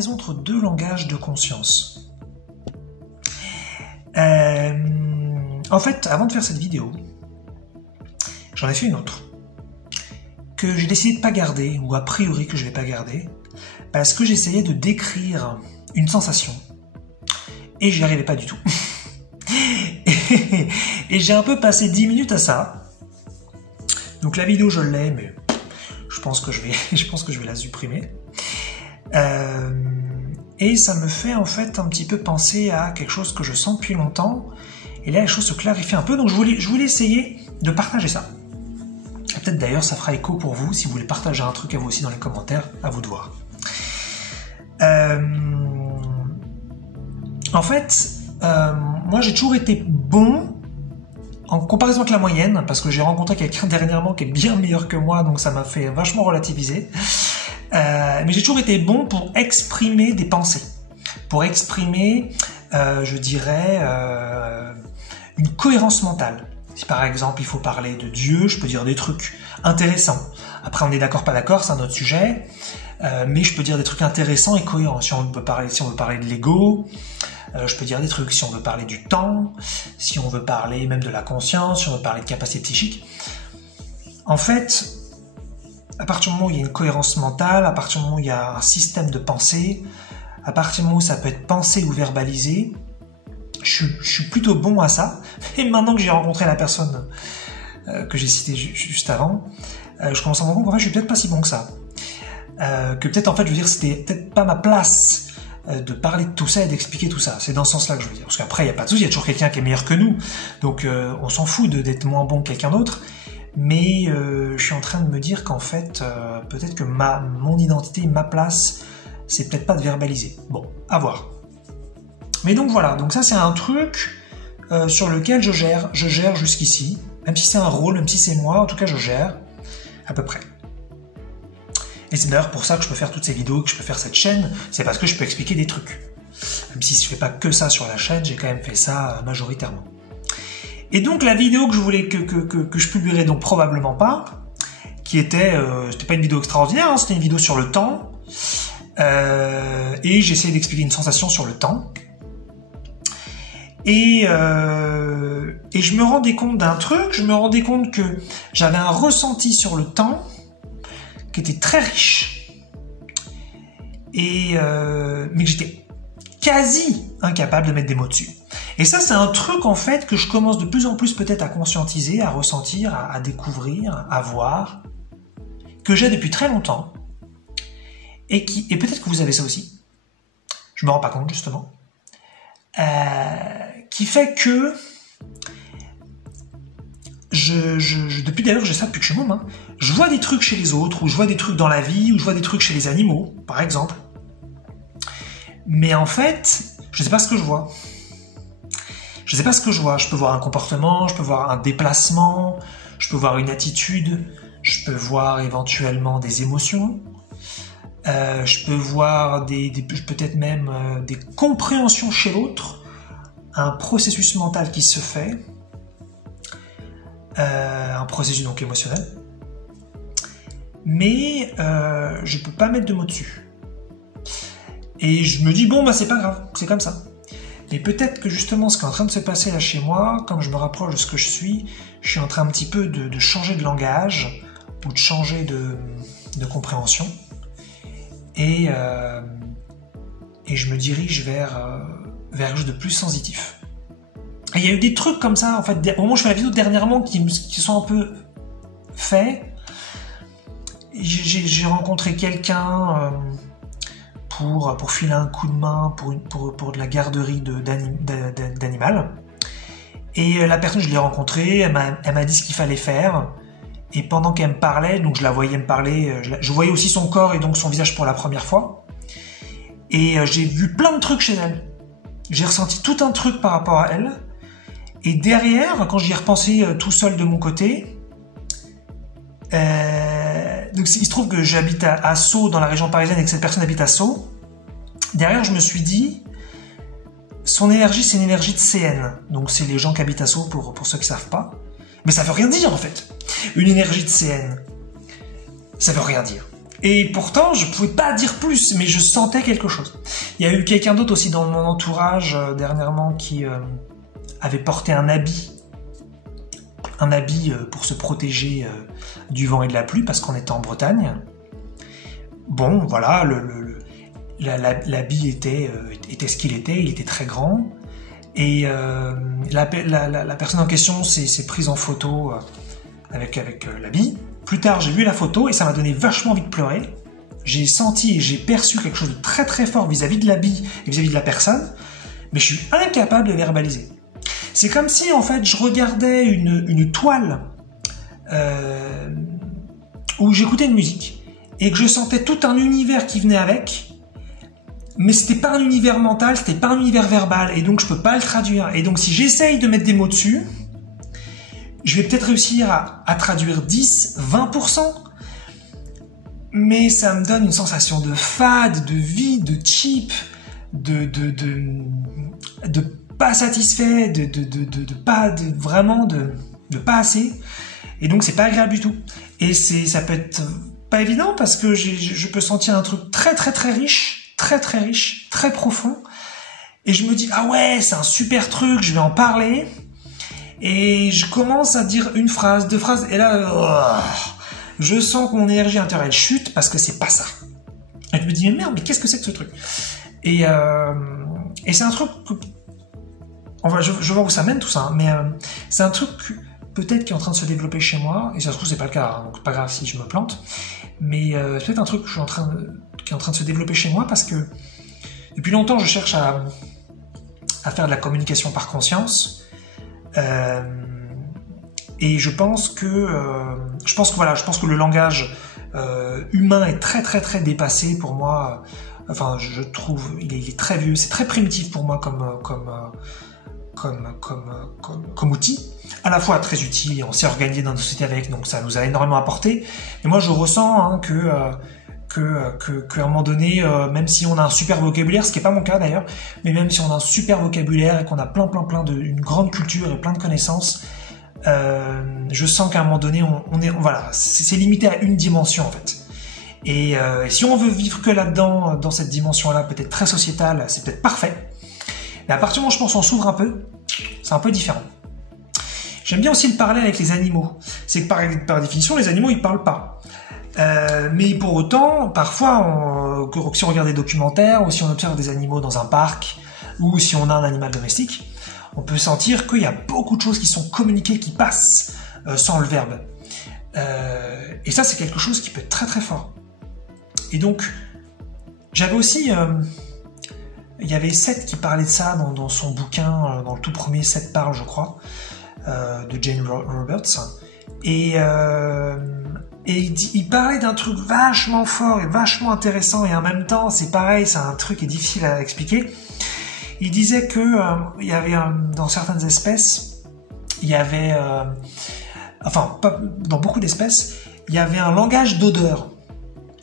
comparaison entre deux langages de conscience. En fait, avant de faire cette vidéo, j'en ai fait une autre que j'ai décidé de pas garder, ou a priori que je vais pas garder, parce que j'essayais de décrire une sensation et j'y arrivais pas du tout. et j'ai un peu passé 10 minutes à ça. Donc la vidéo je l'ai, mais je pense que je vais la supprimer. Et ça me fait en fait un petit peu penser à quelque chose que je sens depuis longtemps. Et là, les choses se clarifient un peu. Donc je voulais essayer de partager ça. Peut-être d'ailleurs ça fera écho pour vous si vous voulez partager un truc à vous aussi dans les commentaires. À vous de voir. En fait, moi j'ai toujours été bon en comparaison avec la moyenne, parce que j'ai rencontré quelqu'un dernièrement qui est bien meilleur que moi, donc ça m'a fait vachement relativiser. Mais j'ai toujours été bon pour exprimer des pensées, pour exprimer, je dirais, une cohérence mentale. Si par exemple il faut parler de Dieu, je peux dire des trucs intéressants. Après on est d'accord, pas d'accord, c'est un autre sujet, mais je peux dire des trucs intéressants et cohérents. Si on veut parler de l'ego, je peux dire des trucs. Si on veut parler du temps, si on veut parler même de la conscience, si on veut parler de capacité psychique. En fait, à partir du moment où il y a une cohérence mentale, à partir du moment où il y a un système de pensée, à partir du moment où ça peut être pensé ou verbalisé, je suis plutôt bon à ça. Et maintenant que j'ai rencontré la personne que j'ai citée juste avant, je commence à me rendre compte qu'en fait je suis peut-être pas si bon que ça. Que peut-être en fait je veux dire c'était peut-être pas ma place de parler de tout ça et d'expliquer tout ça. C'est dans ce sens-là que je veux dire. Parce qu'après il n'y a pas de souci, il y a toujours quelqu'un qui est meilleur que nous. Donc on s'en fout d'être moins bon que quelqu'un d'autre. Mais je suis en train de me dire qu'en fait peut-être que mon identité, ma place, c'est peut-être pas de verbaliser. Bon, à voir. Mais donc voilà, donc ça c'est un truc sur lequel je gère jusqu'ici, même si c'est un rôle, même si c'est moi, en tout cas je gère à peu près. Et c'est d'ailleurs pour ça que je peux faire toutes ces vidéos, que je peux faire cette chaîne, c'est parce que je peux expliquer des trucs. Même si je fais pas que ça sur la chaîne, j'ai quand même fait ça majoritairement. Et donc la vidéo que je voulais que je publierai donc probablement pas, qui était, c'était pas une vidéo extraordinaire, hein, c'était une vidéo sur le temps, et j'essayais d'expliquer une sensation sur le temps. Et je me rendais compte d'un truc, je me rendais compte que j'avais un ressenti sur le temps qui était très riche, et mais que j'étais quasi incapable de mettre des mots dessus. Et ça, c'est un truc en fait que je commence de plus en plus peut-être à conscientiser, à ressentir, à découvrir, à voir, que j'ai depuis très longtemps, et peut-être que vous avez ça aussi, je me rends pas compte justement, qui fait que depuis d'ailleurs j'ai ça depuis que je suis môme, hein, je vois des trucs chez les autres, ou je vois des trucs dans la vie, ou je vois des trucs chez les animaux, par exemple. Mais en fait, je sais pas ce que je vois. Je sais pas ce que je vois. Je peux voir un comportement, je peux voir un déplacement, je peux voir une attitude, je peux voir éventuellement des émotions, je peux voir peut-être même des compréhensions chez l'autre, un processus mental qui se fait, un processus donc émotionnel, mais je peux pas mettre de mots dessus. Et je me dis bon bah c'est pas grave, c'est comme ça. Mais peut-être que justement ce qui est en train de se passer là chez moi, comme je me rapproche de ce que je suis en train un petit peu de changer de langage ou de changer de compréhension, et je me dirige vers quelque chose de plus sensitif. Et il y a eu des trucs comme ça en fait au moment où je fais la vidéo dernièrement qui sont un peu faits. J'ai rencontré quelqu'un pour filer un coup de main pour de la garderie d'animal. Et la personne, je l'ai rencontrée, elle m'a dit ce qu'il fallait faire. Et pendant qu'elle me parlait, donc je la voyais me parler, je voyais aussi son corps et donc son visage pour la première fois. Et j'ai vu plein de trucs chez elle. J'ai ressenti tout un truc par rapport à elle. Et derrière, quand j'y ai repensé tout seul de mon côté, donc il se trouve que j'habite à Sceaux, dans la région parisienne, et que cette personne habite à Sceaux. Derrière, je me suis dit, son énergie, c'est une énergie de CN. Donc c'est les gens qui habitent à Sceaux, pour ceux qui savent pas. Mais ça veut rien dire, en fait. Une énergie de CN, ça veut rien dire. Et pourtant, je pouvais pas dire plus, mais je sentais quelque chose. Il y a eu quelqu'un d'autre aussi dans mon entourage dernièrement qui avait porté un habit pour se protéger du vent et de la pluie parce qu'on était en Bretagne. Bon, voilà, l'habit était ce qu'il était, il était très grand. Et la personne en question s'est prise en photo avec l'habit. Plus tard, j'ai vu la photo et ça m'a donné vachement envie de pleurer. J'ai senti et j'ai perçu quelque chose de très très fort vis-à-vis de l'habit et vis-à-vis de la personne, mais je suis incapable de verbaliser. C'est comme si en fait je regardais une toile où j'écoutais une musique et que je sentais tout un univers qui venait avec, mais c'était pas un univers mental, c'était pas un univers verbal, et donc je peux pas le traduire. Et donc si j'essaye de mettre des mots dessus, je vais peut-être réussir à traduire 10, 20%, mais ça me donne une sensation de fade, de vide, de cheap, de pas satisfait, de pas assez, et donc c'est pas agréable du tout. Et ça peut être pas évident parce que je peux sentir un truc très très très riche, très profond, et je me dis ah ouais c'est un super truc, je vais en parler, et je commence à dire une phrase, deux phrases, et là je sens que mon énergie intérieure chute parce que c'est pas ça. Et je me dis mais merde, mais qu'est-ce que c'est que ce truc? Et c'est un truc que, je vois où ça mène tout ça, hein, mais c'est un truc peut-être qui est en train de se développer chez moi, et ça se trouve c'est pas le cas, hein, donc c'est pas grave si je me plante, mais c'est peut-être un truc qui est en train de se développer chez moi parce que depuis longtemps je cherche à faire de la communication par conscience, et je pense que le langage humain est très très très dépassé pour moi. Enfin, je trouve il est très vieux, c'est très primitif pour moi comme outil, à la fois très utile et on s'est organisé dans notre société avec, donc ça nous a énormément apporté. Et moi je ressens hein, qu'à un moment donné, même si on a un super vocabulaire, ce qui est pas mon cas d'ailleurs, mais même si on a un super vocabulaire et qu'on a plein une grande culture et plein de connaissances, je sens qu'à un moment donné voilà, c'est limité à une dimension en fait. Et si on veut vivre que là-dedans, dans cette dimension-là, peut-être très sociétale, c'est peut-être parfait. Mais à partir du moment où je pense on s'ouvre un peu, c'est un peu différent. J'aime bien aussi le parallèle avec les animaux. C'est que par définition, les animaux ils parlent pas. Mais pour autant, parfois, si on regarde des documentaires ou si on observe des animaux dans un parc ou si on a un animal domestique, on peut sentir qu'il y a beaucoup de choses qui sont communiquées, qui passent sans le verbe. Et ça, c'est quelque chose qui peut être très très fort. Et donc, j'avais aussi... il y avait Seth qui parlait de ça dans son bouquin, dans le tout premier Seth parle, je crois, de Jane Roberts. Et il parlait d'un truc vachement fort et vachement intéressant, et en même temps, c'est pareil, c'est un truc qui est difficile à expliquer. Il disait que il y avait dans certaines espèces, il y avait, dans beaucoup d'espèces, il y avait un langage d'odeur.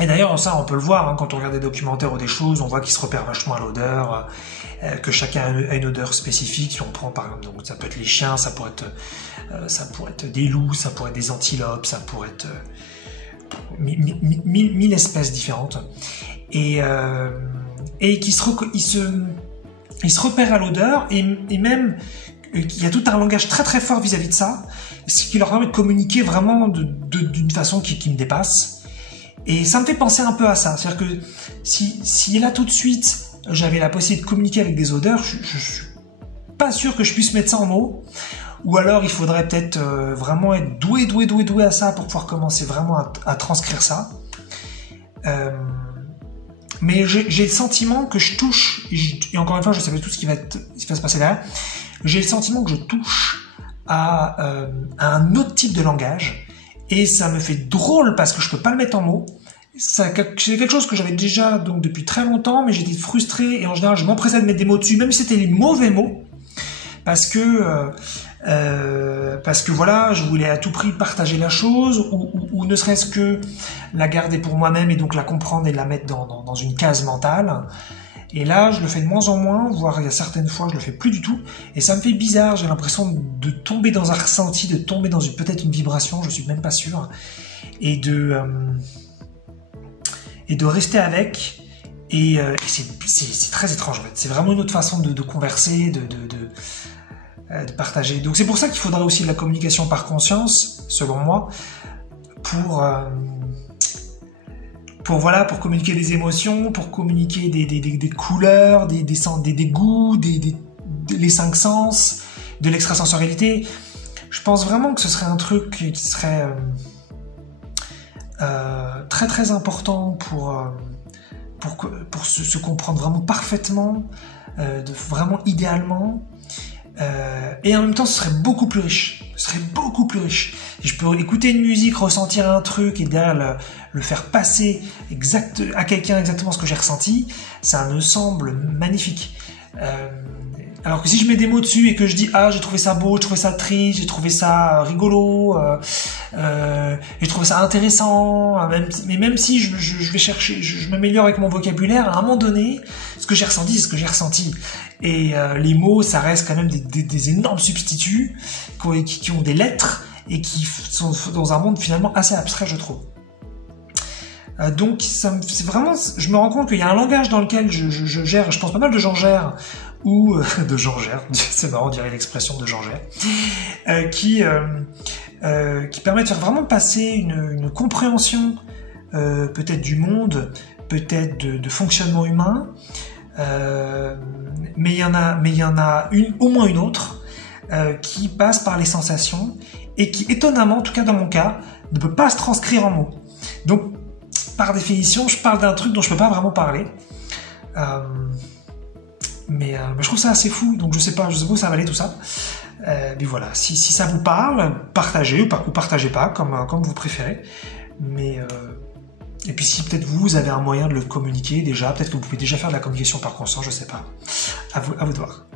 Et d'ailleurs, ça, on peut le voir hein, quand on regarde des documentaires ou des choses, on voit qu'ils se repèrent vachement à l'odeur, que chacun a une odeur spécifique. Si on prend par exemple, donc ça peut être les chiens, ça pourrait être des loups, ça pourrait être des antilopes, ça pourrait être mille espèces différentes, et qui se repèrent à l'odeur, et même il y a tout un langage très très fort vis-à-vis de ça, ce qui leur permet de communiquer vraiment d'une façon qui me dépasse. Et ça me fait penser un peu à ça, c'est-à-dire que si là tout de suite j'avais la possibilité de communiquer avec des odeurs, je suis pas sûr que je puisse mettre ça en mots, ou alors il faudrait peut-être vraiment être doué à ça pour pouvoir commencer vraiment à transcrire ça. Mais j'ai le sentiment que je touche, et encore une fois je sais pas tout ce qui va se passer derrière, j'ai le sentiment que je touche à un autre type de langage, et ça me fait drôle parce que je peux pas le mettre en mots. C'est quelque chose que j'avais déjà donc depuis très longtemps, mais j'étais frustré, et en général je m'empressais de mettre des mots dessus, même si c'était les mauvais mots, parce que voilà, je voulais à tout prix partager la chose, ou ne serait-ce que la garder pour moi-même et donc la comprendre et la mettre dans une case mentale. Et là, je le fais de moins en moins, voire il y a certaines fois, je le fais plus du tout, et ça me fait bizarre. J'ai l'impression de tomber dans un ressenti, de tomber dans peut-être une vibration, je suis même pas sûr, et et de rester avec. Et c'est très étrange en fait. C'est vraiment une autre façon de converser, de partager. Donc c'est pour ça qu'il faudrait aussi de la communication par conscience, selon moi, pour communiquer des émotions, pour communiquer des couleurs, des goûts, les 5 sens, de l'extrasensorialité. Je pense vraiment que ce serait un truc qui serait très très important pour se comprendre vraiment parfaitement, vraiment idéalement. Et en même temps, ce serait beaucoup plus riche. Et je peux écouter une musique, ressentir un truc et derrière le faire passer à quelqu'un exactement ce que j'ai ressenti. Ça me semble magnifique. Alors que si je mets des mots dessus et que je dis j'ai trouvé ça beau, j'ai trouvé ça triste, j'ai trouvé ça rigolo, j'ai trouvé ça intéressant, mais même si je vais chercher, je m'améliore avec mon vocabulaire, à un moment donné, ce que j'ai ressenti, c'est ce que j'ai ressenti. Et les mots, ça reste quand même des énormes substituts qui ont des lettres et qui sont dans un monde finalement assez abstrait, je trouve. Donc c'est vraiment, je me rends compte qu'il y a un langage dans lequel je gère, je pense pas mal de gens gèrent, ou de gens gèrent, c'est marrant de dire l'expression de gens gèrent, qui permet de faire vraiment passer une compréhension peut-être du monde, peut-être de fonctionnement humain, mais il y en a au moins une autre qui passe par les sensations et qui, étonnamment, en tout cas dans mon cas, ne peut pas se transcrire en mots. Donc par définition, je parle d'un truc dont je peux pas vraiment parler. Mais je trouve ça assez fou, donc je sais pas où ça va aller tout ça. Mais voilà, si ça vous parle, partagez ou partagez pas, comme vous préférez. Et puis si peut-être vous avez un moyen de le communiquer déjà, peut-être que vous pouvez déjà faire de la communication par conscience, je sais pas. À vous de voir.